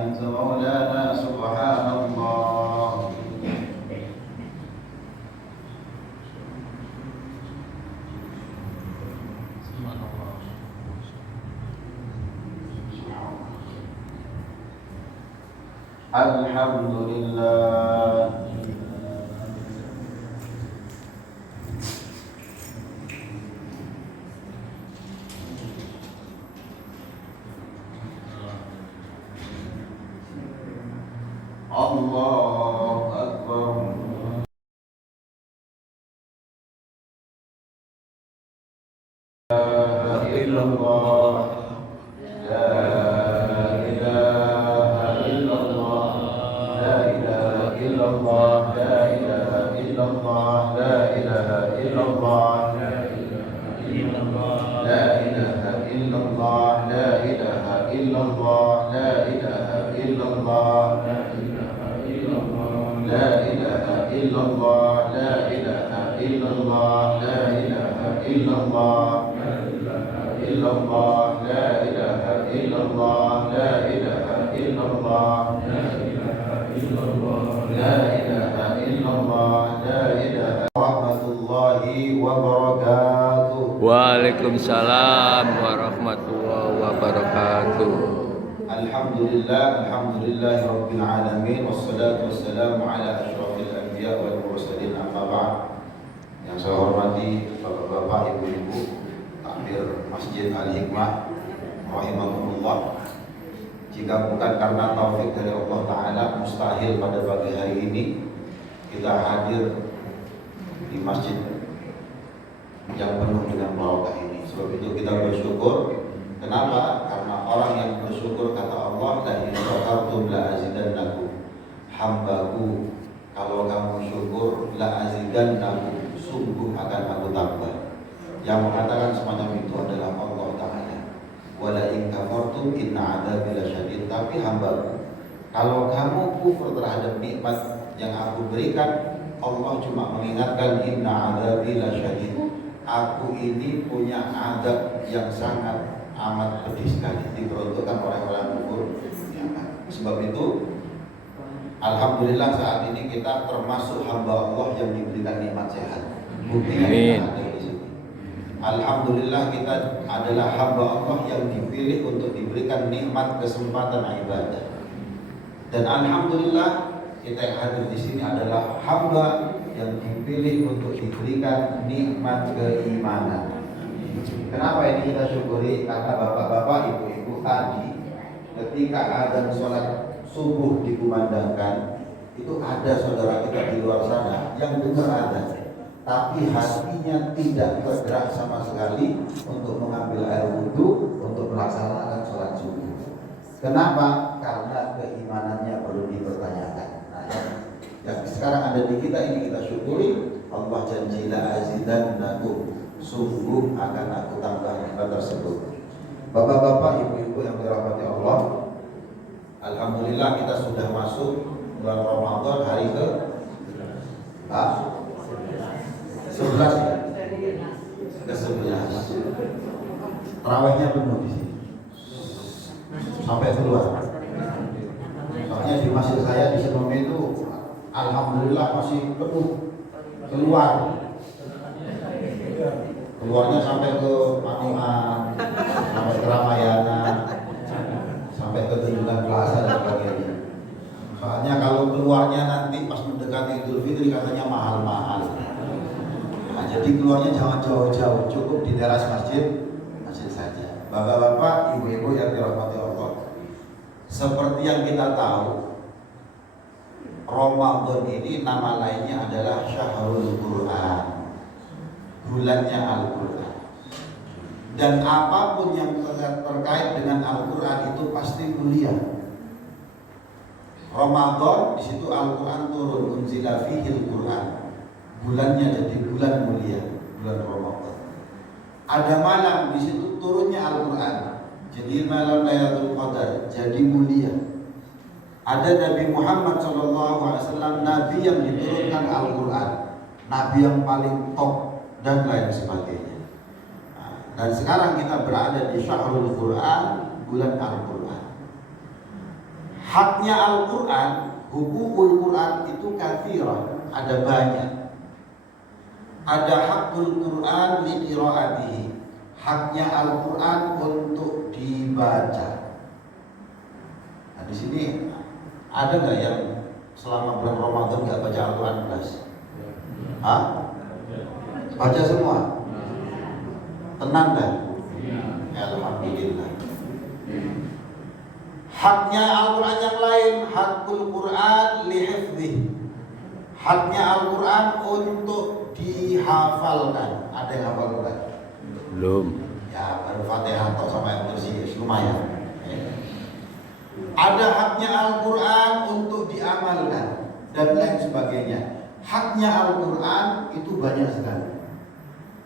أنت مولانا سبحان الله. الحمد لله. الله أكبر. لا إله إلا الله. لا إله إلا الله. لا إله إلا الله. لا إله إلا الله. لا إله إلا الله. لا إله إلا الله. لا إله إلا الله. لا إله إلا الله. لا إله إلا الله. لا إله إلا الله. لا إله إلا الله. إلا الله. لا إله إلا الله. لا إله إلا الله. لا إله إلا الله. لا إله ورحمة الله وبركاته. Waalaikumsalam warahmatullahi wabarakatuh. Alhamdulillah rabbil alamin, wassalatu wassalamu ala asyrafil anbiya wal mursalin, amma ba'd. Yang saya hormati bapak-bapak, ibu-ibu takmir Masjid Al-Hikmah rahimahumullah. Jika bukan karena taufik dari Allah Ta'ala, mustahil pada pagi hari ini kita hadir di masjid yang penuh dengan barokah ini. Sebab itu kita bersyukur. Kenapa? Karena orang yang bersyukur, kata Allah, la in syakartum la azidannakum. Hambaku, kalau kamu syukur, la azidannakum, sungguh akan aku tambah. Yang mengatakan semacam itu adalah Allah Ta'ala. Wala in kafartum inna adzabi lasyadid. Tapi hambaku, kalau kamu kufur terhadap nikmat yang aku berikan, Allah cuma mengingatkan inna adzabi lasyadid. Aku ini punya adab yang sangat amat pedih sekali, diperuntukkan orang-orang kufur. Sebab itu, alhamdulillah saat ini kita termasuk hamba Allah yang diberikan nikmat sehat. Buktinya kita ada di sini. Alhamdulillah kita adalah hamba Allah yang dipilih untuk diberikan nikmat kesempatan ibadah. Dan alhamdulillah kita yang hadir di sini adalah hamba yang dipilih untuk diberikan nikmat keimanan. Kenapa ini kita syukuri? Karena bapak-bapak, ibu-ibu tadi ketika azan sholat subuh dikumandangkan, itu ada saudara kita di luar sana yang dengar azan, tapi hatinya tidak bergerak sama sekali untuk mengambil air wudhu untuk melaksanakan sholat subuh. Kenapa? Karena keimanannya perlu dipertanyakan. Nah, yang sekarang ada di kita ini kita syukuri. Allah janji la azidannakum, sungguh akan aku tambah nikmat tersebut. Bapak-bapak, ibu-ibu yang dirahmati Allah, alhamdulillah kita sudah masuk bulan Ramadan hari ke 11 ya? Ke-11. Tarawihnya penuh di sini. Sampai keluar. Soalnya di masjid saya di Senome itu alhamdulillah masih penuh. Keluarnya sampai ke Maniman, sampai ke Ramayana, sampai ke Tunjungan Plaza dan sebagainya. Soalnya kalau keluarnya nanti pas mendekati Idul Fitri katanya mahal-mahal. Nah, jadi keluarnya jangan jauh-jauh, cukup di teras masjid saja. Bapak-bapak, ibu-ibu yang dirahmati Allah, seperti yang kita tahu, Ramadan ini nama lainnya adalah Syahrul Quran, bulannya Al-Quran. Dan apapun yang terkait dengan Al-Quran itu pasti mulia. Ramadan di situ Al-Quran turun, unzila fihil Quran, bulannya jadi bulan mulia, bulan Ramadan. Ada malam di situ turunnya Al-Quran, jadi malam Lailatul Qadar, jadi mulia. Ada Nabi Muhammad SAW, Nabi yang diturunkan Al-Quran, Nabi yang paling top dan lain sebagainya. Dan sekarang kita berada di Syahrul Quran, bulan Al-Quran. Haknya Al-Quran, hukukul Quran itu katsirah, ada banyak. Ada hakul Quran li qiraatihi, haknya Al-Quran untuk dibaca. Nah, di sini ada nggak yang selama bulan Ramadan nggak baca Al-Quran kelas? Hah? Baca semua? Tenang kan? Alhamdulillah. Haknya Al-Quran yang lain, hakul Quran li hifdzih, haknya Al-Quran untuk dihafalkan. Ada yang hafal Quran? Belum. Ya, baru Fatihah atau sama yang terus lumayan. Ada haknya Al-Quran untuk diamalkan dan lain sebagainya. Haknya Al-Quran itu banyak sekali.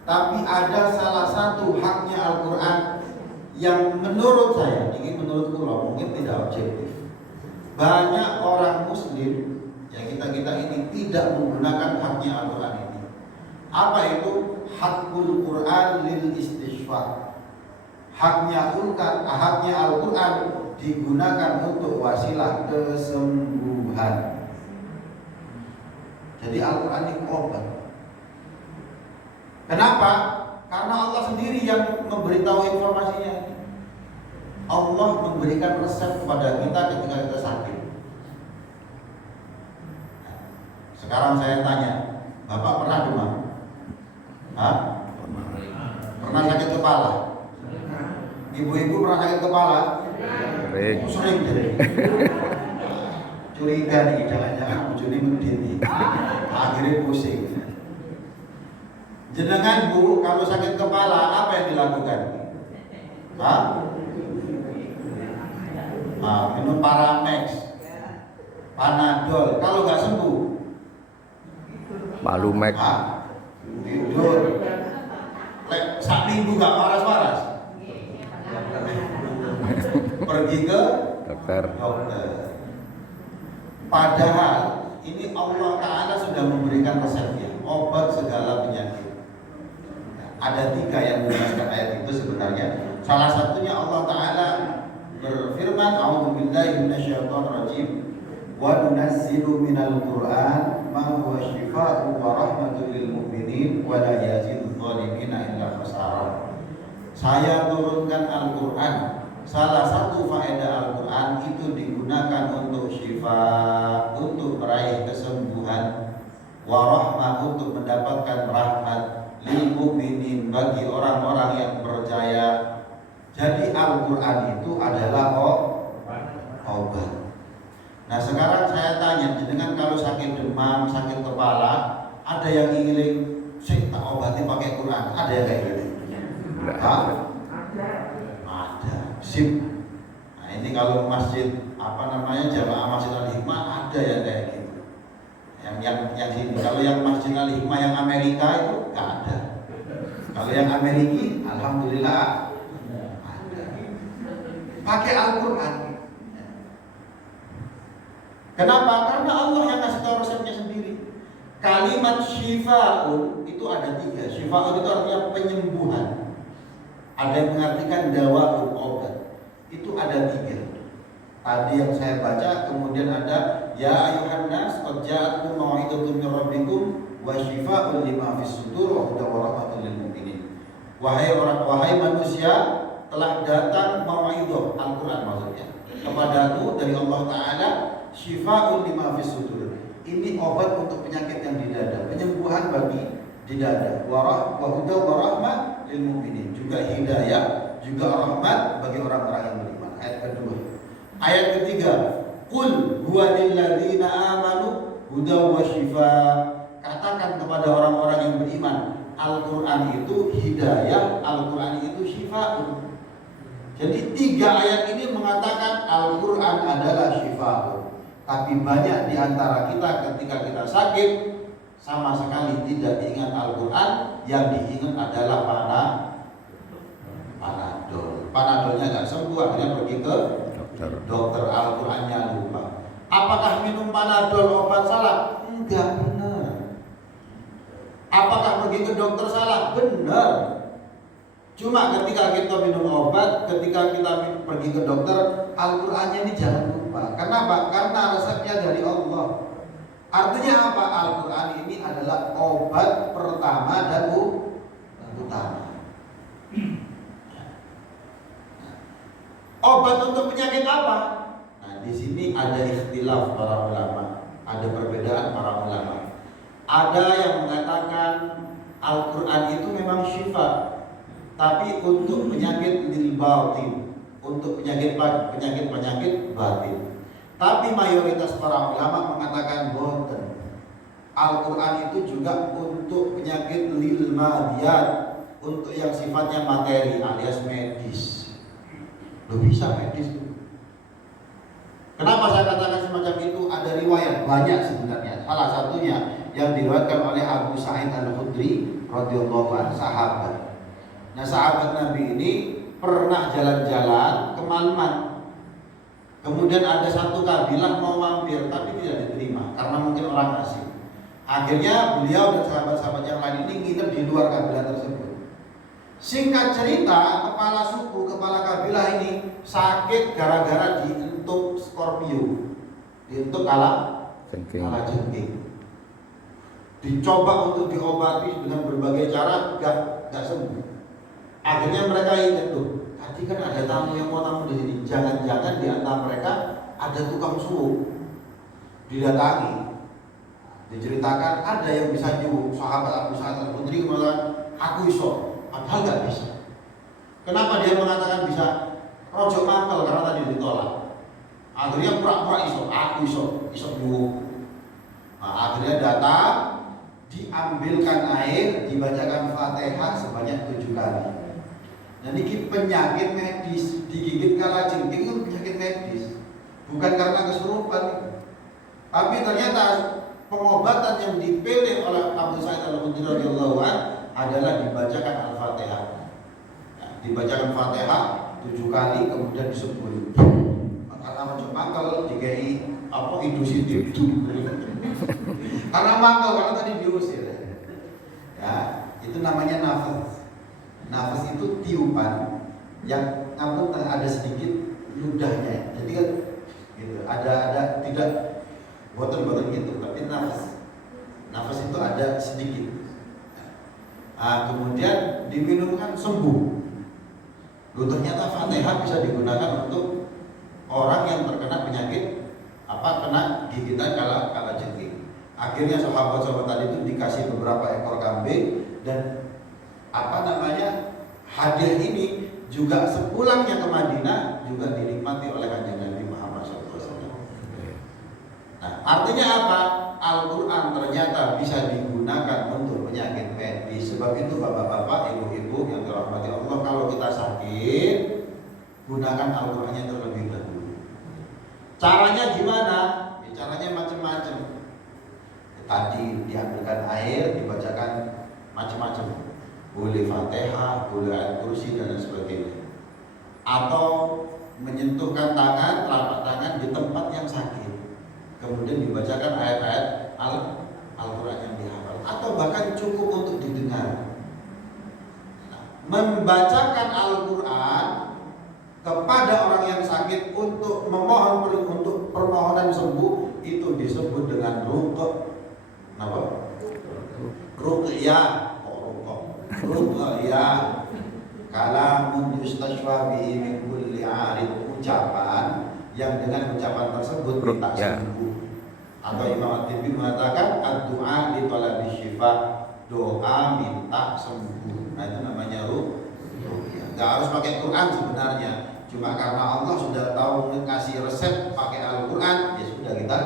Tapi ada salah satu haknya Al-Quran yang menurut saya, ini menurut kula mungkin tidak objektif. Banyak orang muslim, ya kita ini tidak menggunakan haknya Al-Quran ini. Apa itu? Hakul Quran lil istishfa. Haknya Al-Quran digunakan untuk wasilah kesembuhan. Jadi Al-Quran itu obat. Kenapa? Karena Allah sendiri yang memberitahu informasinya. Allah memberikan resep kepada kita ketika kita sakit. Sekarang saya tanya, Bapak pernah demam? Hah? Pernah sakit kepala? Ibu-ibu pernah sakit kepala? Sering deh. Curiga nih, jangan-jangan bujuni medit nih. Akhirnya pusing. Jenengan Bu, kalau sakit kepala apa yang dilakukan? Hah? Minum Paramex, Panadol. Kalau nggak sembuh, Malumek. Tidur. Sak minggu nggak waras-waras, pergi ke Dokter. dokter. Padahal ini Allah Ta'ala sudah memberikan resepnya, obat segala penyakit. Ada 3 yang menjelaskan ayat itu sebenarnya. Salah satunya Allah Ta'ala berfirman, A'udzubillahi minasyaitonirrajim, wa nunazzilu minal Qur'an ma huwa syifaa'un wa rahmatun lil mu'minin wa la yazidudz zalimina illa khasara. Saya turunkan Al-Qur'an. Salah satu faedah Al-Qur'an itu digunakan untuk syifa, untuk meraih kesembuhan, wa rahmah, untuk mendapatkan rahmat, lil mu'minin, bagi orang-orang yang percaya. Jadi Al-Quran itu adalah obat. Nah sekarang saya tanya, jenengan kalau sakit demam, sakit kepala, ada yang ingin saya tak obati pakai Quran? Ada yang kayak gitu? Ada. Sip. Nah ini kalau masjid jamaah Masjid Al-Hikmah ada yang kayak gitu. Yang sini. Kalau yang Masjid Al-Hikmah yang Amerika itu nggak ada. Kalau yang Amerika, alhamdulillah ada. Pakai Al-Quran. Kenapa? Karena Allah yang kasih tahu resepnya sendiri. Kalimat syifa'un itu ada 3. Syifa'un itu artinya penyembuhan. Ada yang mengartikan dawa'un, obat. Itu ada 3. Tadi yang saya baca, kemudian ada ya ayuhan nas qad ja'akum mau'izatun min rabbikum wa syifaa'un lima fis sudur wa hudan wa rahmatun lil mu'minin. Wahai manusia, telah datang mau'izah, Al-Qur'an maksudnya, kepadamu dari Allah Ta'ala, syifaa'un lima fis sudur. Ini obat untuk penyakit yang di dada, penyembuhan bagi di dada. Wa hudan wa rahmat lil mu'minin, juga hidayah, juga rahmat bagi orang-orang yang beriman. Ayat kedua. Ayat ketiga, qul huwa lil ladzina amanu hudan wa shifaa. Katakan kepada orang-orang yang beriman, Al-Quran itu hidayah, Al-Quran itu syifa'un. Jadi 3 ayat ini mengatakan Al-Quran adalah syifa'un. Tapi banyak di antara kita ketika kita sakit sama sekali tidak diingat Al-Quran, yang diingat adalah Panadol. Panadolnya nggak sembuh, akhirnya pergi ke dokter. Al-Qurannya lupa. Apakah minum Panadol obat salah? Enggak benar. Apakah pergi ke dokter salah? Benar. Cuma ketika kita minum obat, ketika kita pergi ke dokter, Al-Qurannya ini jangan lupa. lupa. Kenapa? Karena resepnya dari Allah. Artinya apa? Al-Quran ini adalah obat pertama dan utama. Obat untuk penyakit apa? Nah, di sini ada ikhtilaf para ulama, ada perbedaan para ulama. Ada yang mengatakan Al-Quran itu memang syifa, tapi untuk penyakit lil batin, untuk penyakit batin. Tapi mayoritas para ulama mengatakan boten. Al-Quran itu juga untuk penyakit lil madiyat, untuk yang sifatnya materi alias medis. Lo bisa medis tuh. Kenapa saya katakan semacam itu? Ada riwayat banyak sebenarnya. Salah satunya yang diriwayatkan oleh Abu Sa'id Al-Khudri radhiyallahu anhu, sahabat. Nah, sahabat Nabi ini pernah jalan-jalan ke Malman. Kemudian ada satu kabilah mau mampir tapi tidak diterima karena mungkin orang asing. Akhirnya beliau dan sahabat-sahabat yang lain ini nginep di luar kabilah tersebut. Singkat cerita, kepala suku, kepala kabilah ini sakit gara-gara dientuk Scorpio, dientuk kalajengking. Dicoba untuk diobati dengan berbagai cara, gak sembuh. Akhirnya mereka ingat tuh, tadi kan ada tamu yang mau tamu di sini. Jangan-jangan di antara mereka ada tukang suruh. Didatangi, diceritakan ada yang bisa nyuruh. Sahabat Abu Sa'id Al-Khudri mengatakan, aku iso. Padahal nggak bisa. Kenapa dia mengatakan bisa? Rojo mangkel karena tadi ditolak. Akhirnya pura-pura aku iso dulu. Nah, akhirnya datang, diambilkan air, dibacakan Fatihah sebanyak 7 kali. Nah, ini penyakit medis, digigit kalajengking itu penyakit medis, bukan karena kesurupan. Tapi ternyata pengobatan yang dipilih oleh Abu Sa'id Al-Khudri radhiyallahu anhu adalah dibacakan Al-Fatihah. Nah, dibacakan Fatihah 7 kali kemudian disebut. Karena macam mangkel dikai indusi itu. Karena mangkel karena tadi diusir. Ya, itu namanya nafas. Nafas itu tiupan yang namun ada sedikit ludahnya. Jadi kan gitu, ada tidak boten-boten gitu, tapi nafas itu ada sedikit. Nah, kemudian diminumkan sembuh. Loh, ternyata Fatihah bisa digunakan untuk orang yang terkena penyakit kena gigitan kalajengking. Akhirnya sahabat-sahabat tadi itu dikasih beberapa ekor kambing dan hadiah ini juga sepulangnya ke Madinah juga dinikmati oleh Kanjeng Nabi Muhammad SAW. Nah, artinya apa? Al-Quran ternyata bisa digunakan untuk penyakit medis. Sebab itu bapak-bapak, ibu-ibu yang dirahmati Allah, kalau kita sakit, gunakan Al-Qurannya terlebih dahulu. Caranya gimana? Ya, caranya macam-macam. Tadi diambilkan air, dibacakan macam-macam. Boleh Fatihah, boleh ayat kursi dan sebagainya. Atau menyentuhkan tangan, telapak tangan di tempat yang sakit. Kemudian dibacakan ayat-ayat Al-Quran yang dihafal, atau bahkan cukup untuk didengar. Nah, membacakan Al-Quran kepada orang yang sakit untuk memohon untuk permohonan sembuh itu disebut dengan ruqyah. Ruqyah kalamun yustashfa bihi min kulli 'arid, ucapan yang dengan ucapan tersebut minta sembuh. Atau Imam At-Tirmidzi mengatakan ad-du'a li talabi syifa, doa minta sembuh. Nah, itu namanya ruqyah. Enggak harus pakai Quran sebenarnya. Cuma karena Allah sudah tahu ngasih resep pakai Al-Quran, ya sudah kita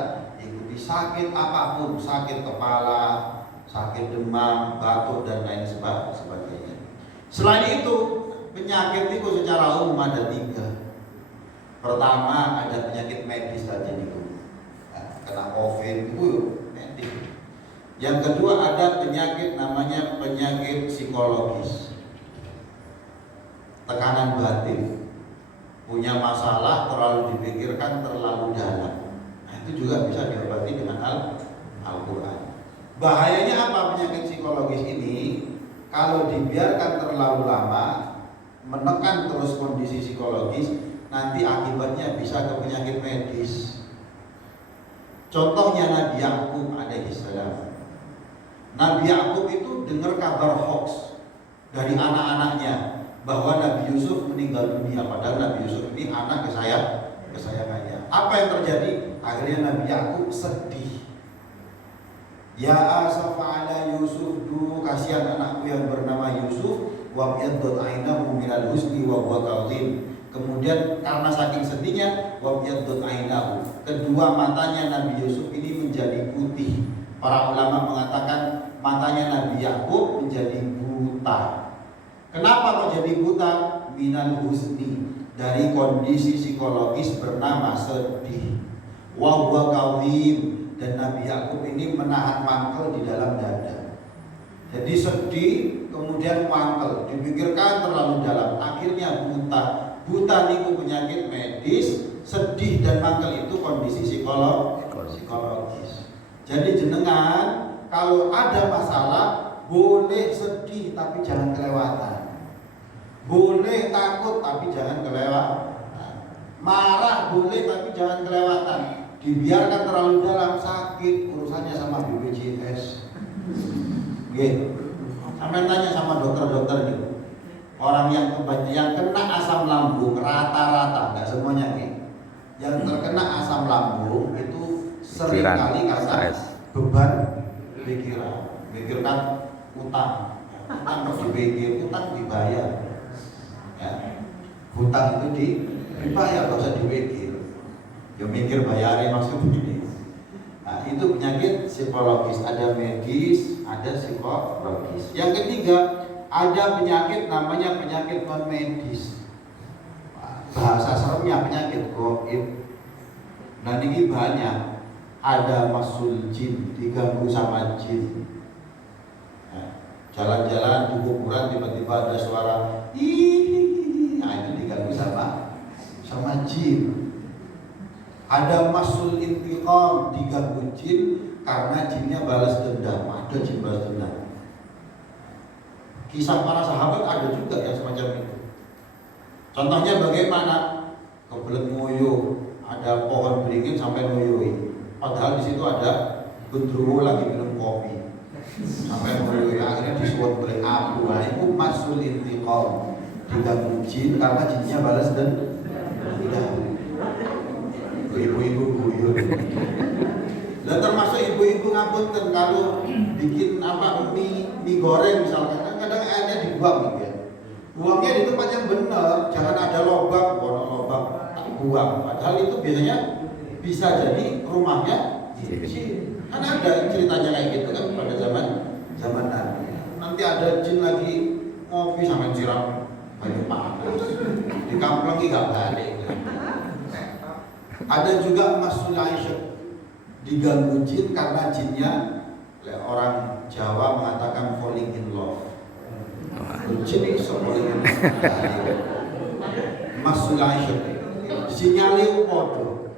ikuti. Sakit apapun, sakit kepala, sakit demam, batuk dan lain sebagainya. Selain itu, penyakit itu secara umum ada 3. Pertama ada penyakit medis tadi itu, kena COVID itu medis. Yang kedua ada penyakit namanya penyakit psikologis, tekanan batin, punya masalah terlalu dipikirkan terlalu dalam. Nah, itu juga bisa diobati dengan Al-Quran. Bahayanya apa penyakit psikologis ini? Kalau dibiarkan terlalu lama, menekan terus kondisi psikologis, nanti akibatnya bisa ke penyakit medis. Contohnya Nabi Yakub alaihissalam. Nabi Yakub itu dengar kabar hoax dari anak-anaknya bahwa Nabi Yusuf meninggal dunia, padahal Nabi Yusuf ini anak kesayangannya. Apa yang terjadi? Akhirnya Nabi Yakub sedih. Ya asafa ala Yusuf, dulu kasihan anakku yang bernama Yusuf, wa biyaddut ainahu minal husni wa huwa kadhim. Kemudian karena saking sedihnya, wa biyaddut ainahu, kedua matanya Nabi Yusuf ini menjadi putih. Para ulama mengatakan matanya Nabi Yakub menjadi buta. Kenapa kok jadi buta? Minal husni, dari kondisi psikologis bernama sedih. Wa huwa kadhim, dan Nabi Yakub ini menahan mangkel di dalam dada. Jadi sedih, kemudian mangkel, dipikirkan terlalu dalam, akhirnya buta. Buta niku penyakit medis, sedih dan mangkel itu kondisi psikologis. Jadi jenengan kalau ada masalah boleh sedih tapi jangan kelewatan. Boleh takut tapi jangan kelewatan. Marah boleh tapi jangan kelewatan. Dibiarkan terlalu dalam, sakit urusannya sama BPJS. Gitu. Sampai tanya sama dokter-dokter nih, orang yang kena asam lambung rata-rata, nggak semuanya nih, yang terkena asam lambung itu sering kali karena beban pikirkan utang kok dipikir, utang dibayar, ya. Utang itu dibayar, nggak usah dipikir. Ya mikir bayarin maksudnya begini. Nah, itu penyakit psikologis, ada medis, ada psikologis. Yang ketiga, ada penyakit namanya penyakit non medis. Bahasa seremnya penyakit gaib. Dan ini banyak. Ada masul jin, diganggu sama jin. Jalan-jalan di kuburan tiba-tiba ada suara ih, nah itu diganggu sama jin. Ada masul intiqam, diganggu jin karena jinnya balas dendam. Ada jin balas dendam. Kisah para sahabat ada juga yang semacam itu. Contohnya bagaimana? Kebelet ngoyo, ada pohon beringin sampai ngoyoi. Padahal di situ ada gendruwo lagi minum kopi. Sampai ngoyoi, akhirnya disuruh beli apu. Nah, itu masul intiqam, diganggu jin karena jinnya balas dendam. Ibu-ibu buyut. Dan termasuk ibu-ibu ngapunten kalau bikin mie goreng misalkan, kadang airnya dibuang gitu ya. Buangnya di tempat yang benar, jangan ada lobang, tak buang. Padahal itu biasanya bisa jadi rumahnya jin. Kan ada ceritanya kayak gitu kan pada zaman nanti ada jin lagi ngopi sama siram banyak panas. Dikamplengi gak balik. Ada juga masul aisyah, diganggu jin karena jinnya, orang Jawa mengatakan falling in love. Jin itu falling in love. Masul aisyah, sinyale podo.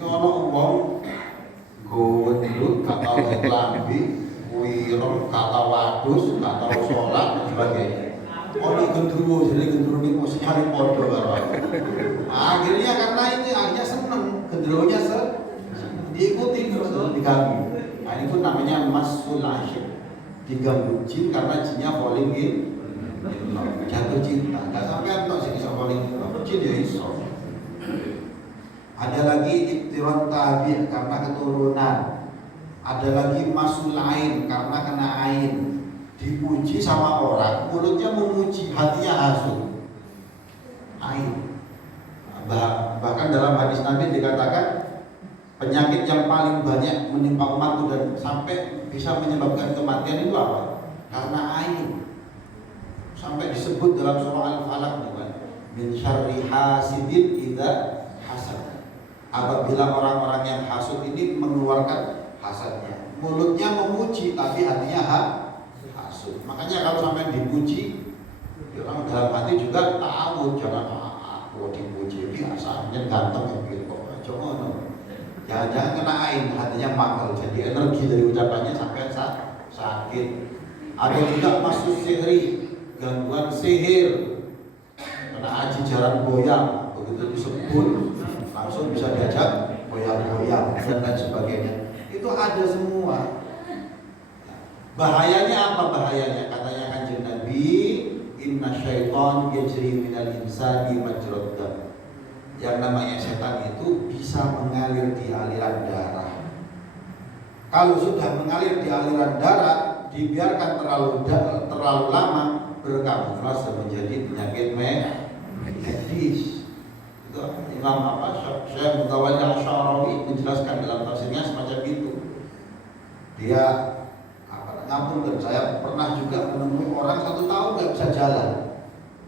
Ono wong gondrut, gak tau lambi, wireng, gak tau wadus, gak tau sholat dan sebagainya. Ono gendruwo, jadi gendruwo ini sinyale podo karo. Akhirnya karena ini akhirnya seneng, gendruwonya diikuti terus diganggu. Nah itu namanya masul aisyah, diganggu jin karena jinnya falling in love, jatuh cinta. Gak sampai entok sih bisa falling in love, jin ya iso. Ada lagi iktiran tabi karena keturunan. Ada lagi masul ain karena kena ain. Dipuji sama orang, mulutnya memuji, hatinya hasud. Ain. Bahkan dalam hadis Nabi dikatakan penyakit yang paling banyak menimpa umatku dan sampai bisa menyebabkan kematian itu apa? Karena ain. Sampai disebut dalam surah Al-Falaq bukan? Min syarri hasidin idza hasad. Apabila orang-orang yang hasud ini mengeluarkan hasadnya, mulutnya memuji tapi hatinya hasud. Makanya kalau sampai dipuji, orang dalam hati juga tahu jangan aku dipuji biasanya ganteng gitu kok. Jangan kena ain, hatinya mangkel, jadi energi dari ucapannya sampai sakit. Ada juga masuk sihri, gangguan sihir, kena aji jaran goyang, begitu disebut langsung bisa diajak goyang-goyang dan lain sebagainya. Itu ada semua. Bahayanya apa bahayanya? Katanya Kanjeng Nabi, inna syaitan yajri minal insani majrad dam. Yang namanya setan itu bisa mengalir di aliran darah. Kalau sudah mengalir di aliran darah, dibiarkan terlalu lama, berkamuflase menjadi penyakit medis. Itu Imam Syekh Mutawalli Al-Syarawi menjelaskan dalam tafsirnya semacam itu. Dia ngapunten, saya pernah juga menemui orang 1 tahun nggak bisa jalan,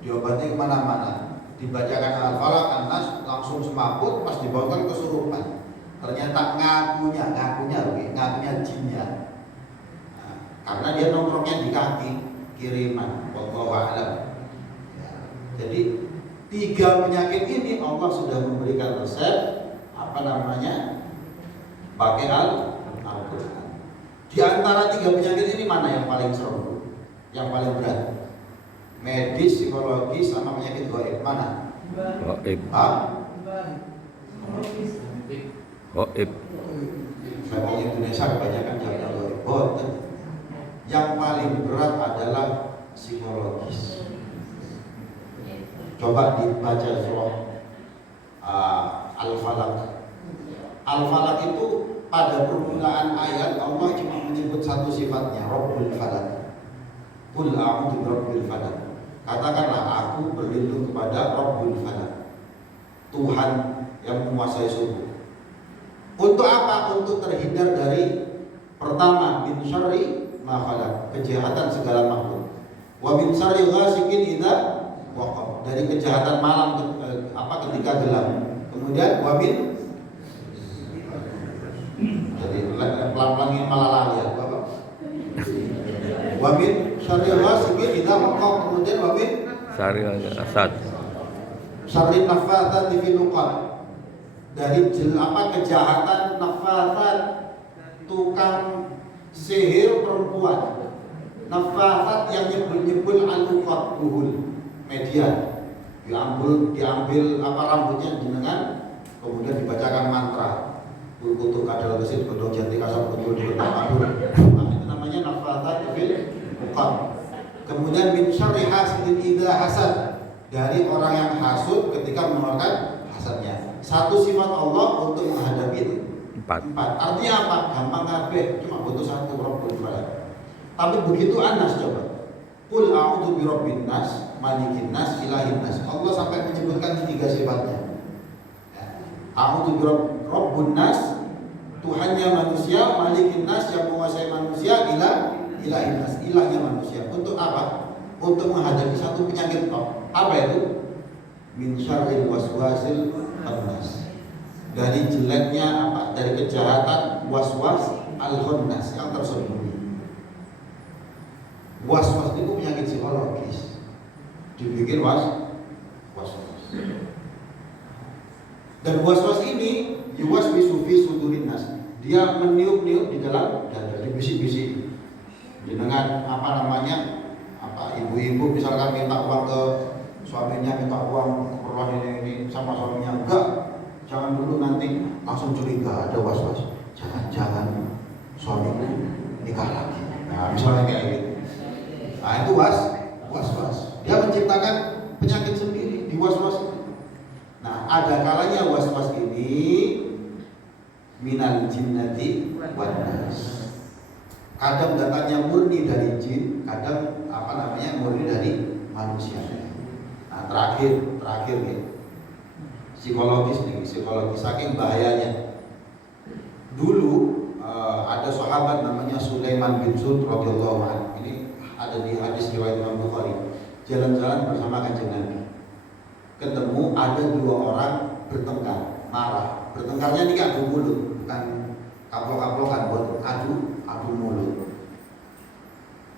diobati kemana-mana, dibacakan Al-Falaq, An-Nas, langsung semaput, pas dibawakan kesurupan. Ternyata ngakunya jinnya. Nah, karena dia nongkrongnya di kaki kiriman, wallahu a'lam. Ya, jadi 3 penyakit ini Allah sudah memberikan resep pakai Al-Quran. Di antara 3 penyakit ini mana yang paling serem? Yang paling berat? Medis, psikologis, sama penyakit gaib mana? Gaib. Gaib. Saya orang Indonesia kebanyakan jawabnya gaib. Yang paling berat adalah psikologis. Coba dibaca surah Al-Falaq. Al-Falaq itu pada permulaan ayat Allah cuma menyebut satu sifatnya, Rabbul Falaq. Qul a'udzu birabbil falaq. Katakanlah aku berlindung kepada Rabbul Falaq, Tuhan yang menguasai subuh. Untuk apa? Untuk terhindar dari pertama min syarri ma khalaq, kejahatan segala makhluk. Wa min syarri ghasiqin idza waqab, dari kejahatan malam ketika gelap. Kemudian wa min, jadi pelan-pelan ini malah lali ya Bapak. Wa min syarri ghasiqin idza waqab, kemudian wa min Syarri Asad. syarri naffatsati fil 'uqad, dari kejahatan naffatsat, tukang sihir perempuan. Naffatsat yang nyebul-nyebul al-uqad, buhul, media. Diambil rambutnya jenengan, kemudian dibacakan mantra. Kutuk kadal gesit godhong jati kasar betul di tamadul. Itu namanya naffatsat fil 'uqad. Kemudian min syarri hasidin idza hasad, dari orang yang hasud ketika mengeluarkan hasadnya. Satu sifat Allah untuk menghadapi 4. Artinya apa? Gampang kabeh, cuma butuh 1, Rabbul Falaq. Tapi begitu Anas coba, Qul a'udzu birabbin nas, malikin nas, ilahin nas. Allah sampai menyebutkan 3 sifatnya. A'udzu birabbun nas, Tuhannya manusia, malikin nas, yang menguasai manusia, ilahin nas, ilahnya manusia. Untuk apa? Untuk menghadapi satu penyakit apa itu? Min syarril waswasil khannas, dari jeleknya dari kejahatan waswas al-khannas, yang tersembunyi. Waswas itu penyakit psikologis, dibikin waswas. Dan waswas ini yuwaswisu fi sudurin nas, dia meniup-niup di dalam dada, dibisik-bisik. Dengan ibu-ibu misalkan minta uang ke suaminya, minta uang keperluan ini sama suaminya, enggak, jangan dulu, nanti langsung curiga, ada was-was, jangan-jangan suamiku nikah lagi. Nah misalnya kayak gitu. Nah itu was-was, dia menciptakan penyakit sendiri di was-was. Nah ada kalanya was-was ini minal jinnati wan nas. Kadang datanya murni dari jin, kadang murni dari manusia. Nah terakhir nih, psikologis saking bahayanya. Dulu ada sahabat namanya Sulaiman bin Sud radhiyallahu anhu. Ini ada di hadis riwayat Imam Bukhari. Jalan-jalan bersama Kanjeng Nabi, ketemu ada 2 orang bertengkar, marah. Bertengkarnya ini adu mulut, bukan kaplok-kaplokan, buat adu mulut.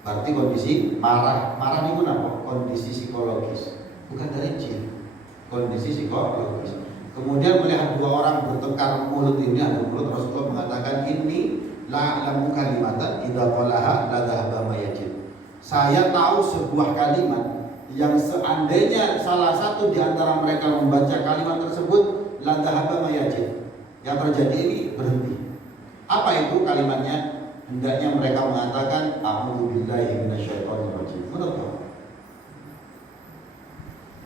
Berarti kondisi marah itu apa? Kondisi psikologis, bukan dari jin, kondisi psikologis. Kemudian melihat 2 orang bertengkar mulut ini, adu mulut, Rasulullah mengatakan, ini la'lamu kalimatan idza qalaha la dhahaba ma yajid. Saya tahu sebuah kalimat, yang seandainya salah satu di antara mereka membaca kalimat tersebut, la dhahaba ma yajid. Yang terjadi ini berhenti. Apa itu kalimatnya? Hendaknya mereka mengatakan a'udzubillahi minasyaitonir rajim. Menurut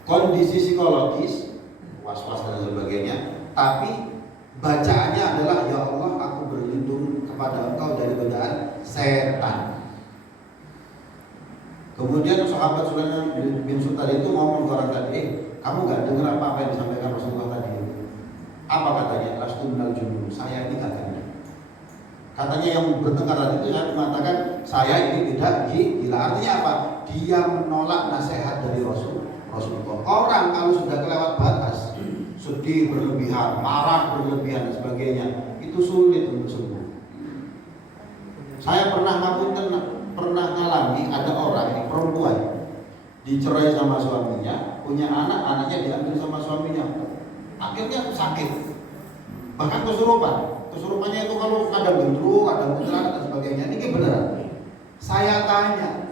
kondisi psikologis was-was dan sebagainya, tapi bacaannya adalah ya Allah, aku berlindung kepada Engkau dari godaan setan. Kemudian sahabat Sulaiman bin Sultan itu ngomong ke orang tadi, kamu gak dengar apa yang disampaikan Rasulullah tadi? Apa katanya? Lastu minal junun, saya ini gak kena. Katanya yang bertengkar tadi itu saya mengatakan saya ini tidak gila. Artinya apa? Dia menolak nasihat dari Rasulullah. Orang kalau sudah kelewat batas, sedih berlebihan, marah berlebihan dan sebagainya, itu sulit untuk sembuh. Saya pernah ngalami ada orang perempuan dicerai sama suaminya, punya anak, anaknya diambil sama suaminya, akhirnya sakit, bahkan kesurupan. Kesurupannya itu kalau kadang gendruwo, kadang kuntilanak dan sebagainya. Ini beneran. Saya tanya,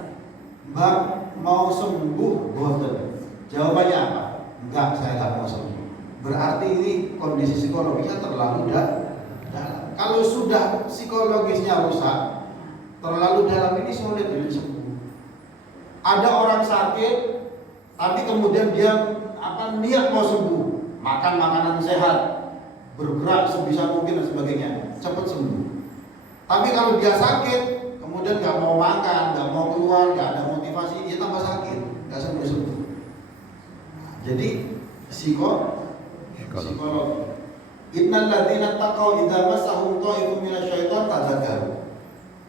Mbak mau sembuh boten? Jawabannya apa? Enggak, saya nggak mau sembuh. Berarti ini kondisi psikologisnya terlalu dalam. Kalau sudah psikologisnya rusak, terlalu dalam, ini sulit untuk sembuh. Ada orang sakit, tapi kemudian dia niat mau sembuh, makan makanan sehat, bergerak sebisa mungkin dan sebagainya, cepat sembuh. Tapi kalau dia sakit, kemudian nggak mau makan, nggak mau keluar, nggak ada motivasi, dia tambah sakit, nggak sembuh. Jadi psikologi. Innal ladzina taqaw idza massahum ta'ifun minasyaiton tadzakkaru.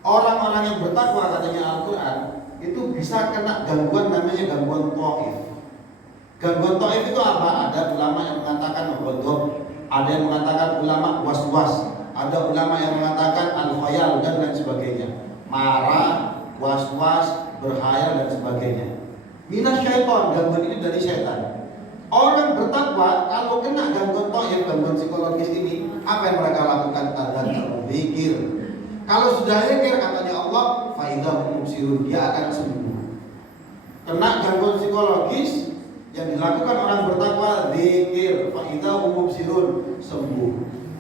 Orang-orang yang bertakwa, katanya Al-Qur'an, itu bisa kena gangguan namanya gangguan ta'if. Gangguan ta'if itu apa? Ada ulama yang mengatakan ghadab, ada yang mengatakan ulama was-was, ada ulama yang mengatakan al-khayal dan lain sebagainya. Marah, was-was, berkhayal dan sebagainya. Minasyaiton, gangguan ini dari setan. Orang bertakwa kalau kena gangguan ta'if, gangguan psikologis ini, apa yang mereka lakukan? Tadzakkur, zikir. Kalau sudah zikir, katanya Allah, fa idza hum mubsirun, dia akan sembuh. Kena gangguan psikologis, yang dilakukan orang bertakwa zikir, fa idza hum mubsirun, sembuh.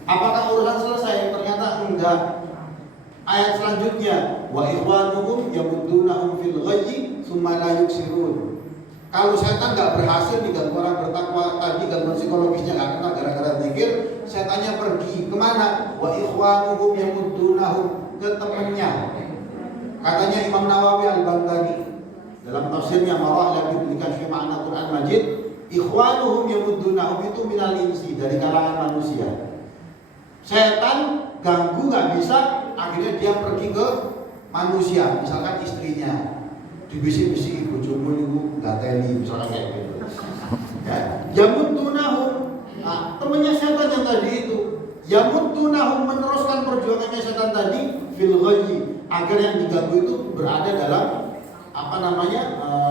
Apakah urusan selesai? Ternyata enggak. Ayat selanjutnya, wa ikhwanuhum yamuddunahum fil ghayyi tsumma la yuksirun. Kalau setan nggak berhasil diganggu orang bertakwa tadi, gangguan psikologisnya nggak kena gara-gara zikir, setannya pergi kemana? Wa ikhwanuhum yamuddunahum, ke temannya. Katanya Imam Nawawi Al-Baghdadi dalam tafsirnya Marah Labib Likashfi Ma'na Quran Majid, ikhwanuhum yamuddunahum itu minal insi, dari kalangan manusia. Setan ganggu nggak bisa, akhirnya dia pergi ke manusia, misalkan istrinya. Dibisik-bisik bojomu niku gateni, misalnya kayak gitu. Ya, yamuddunahum. Nah, temannya setan yang tadi itu, yamuddunahum, meneruskan perjuangannya setan tadi fil ghayyi, agar yang diganggu itu berada dalam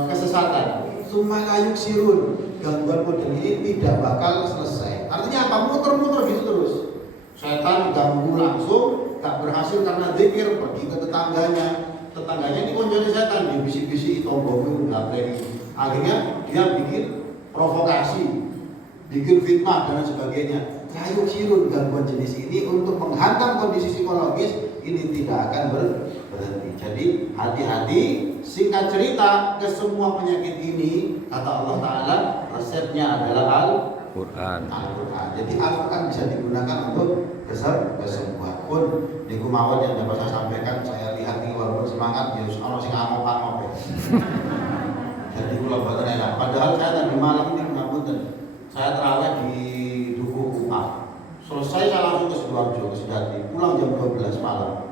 kesesatan. Tsumma la yuksirun, gangguan model ini tidak bakal selesai. Artinya apa? Muter-muter gitu terus. Setan ganggu langsung, gak berhasil karena zikir, pergi ke tetangganya. Tetangganya ini konjolnya setan, dia bisik-bisik tonggomu nggak berani. Akhirnya dia bikin provokasi, bikin fitnah dan sebagainya. Layu sirun, gangguan jenis ini untuk menghantam kondisi psikologis ini tidak akan berhenti. Jadi hati-hati. Singkat cerita, ke semua penyakit ini kata Allah Taala resepnya adalah Al-Quran. Jadi Al-Quran bisa digunakan untuk kesembuhan pun. Di kumawon yang dapat saya sampaikan, saya lihat ini walaupun semangat, ya Allah sing amok-amok ya. Jadi kalau buatan enak. Padahal saya tadi malam ini ngapunten, saya terawih di Dukuh Kupang. Selesai saya langsung ke Sidoarjo, ke Sidati. Pulang jam 12 malam.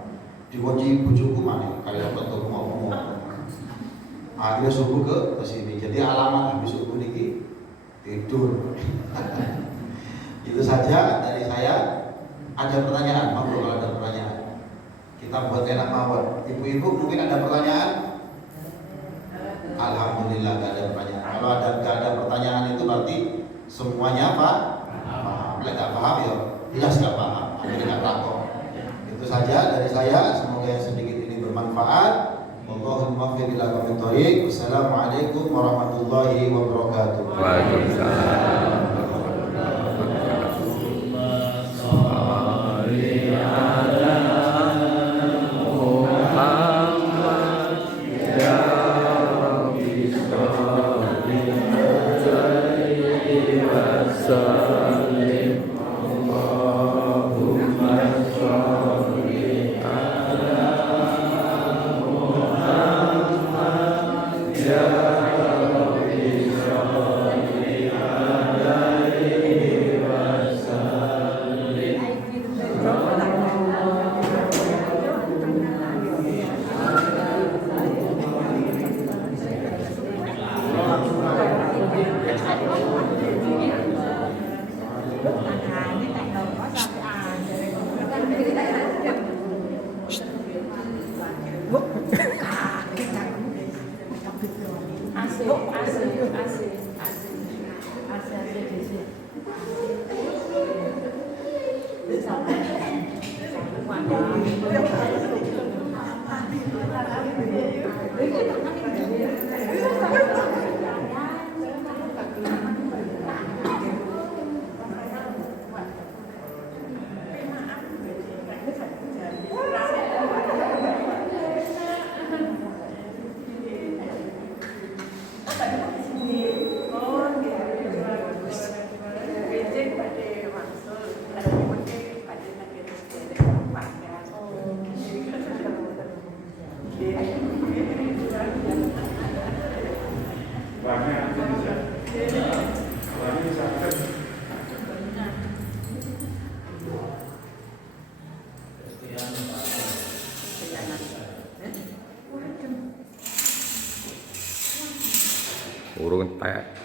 Dikunci bujuku mana? Kayak bentuk ngomong. Akhirnya subuh ke sini. Jadi alamat habis subuh niki tidur. Itu saja dari saya. Ada pertanyaan? Monggo kalau ada pertanyaan. Kita buat enak mawon. Ibu-ibu mungkin ada pertanyaan? Alhamdulillah gak ada pertanyaan. Kalau gak ada pertanyaan itu berarti semuanya apa? Paham. Kalau gak paham ya jelas gak paham. Akhirnya gak takut. Itu saja dari saya. Semoga yang sedikit ini bermanfaat. Wallahul muwaffiq ila aqwamit thoriq. Wassalamualaikum warahmatullahi wabarakatuh. Waalaikumsalam. Urung entek.